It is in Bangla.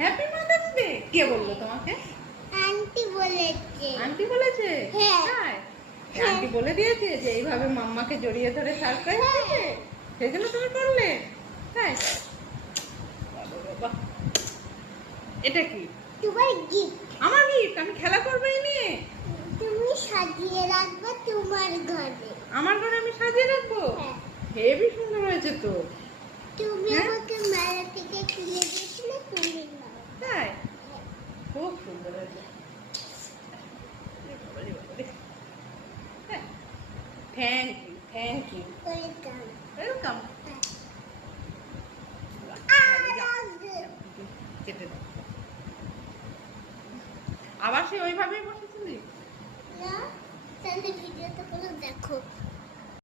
হ্যাপি মাদার্স ডে কে বললো তোমাকে? আন্টি বলেছে। আন্টি বলেছে? হ্যাঁ। তাই? আন্টি বলে দিয়েছে যে এইভাবে মাম্মাকে জড়িয়ে ধরে সারপ্রাইজ দিতে, সেই জন্য তুমি করলে? তাই? বাবা বাবা, এটা কি? তোমার গিফট। আমার গিফট? আমি খেলা করবো এই নিয়ে? তুমি সাজিয়ে রাখবে তোমার ঘরে। আমার ঘরে আমি সাজিয়ে রাখবো? হ্যাঁ। হেবি সুন্দর হয়েছে তো। তুমি হ্যাঁ? আমাকে মেলা থেকে কিনে দিয়েছিলে, তুমি নাও। তাই? খুব সুন্দর হয়েছে। Thank you, thank you, welcome. Welcome. কেটে দাও। আবার সে ওইভাবেই বসেছিলি? না, তাহলে ভিডিওটা করে দেখো।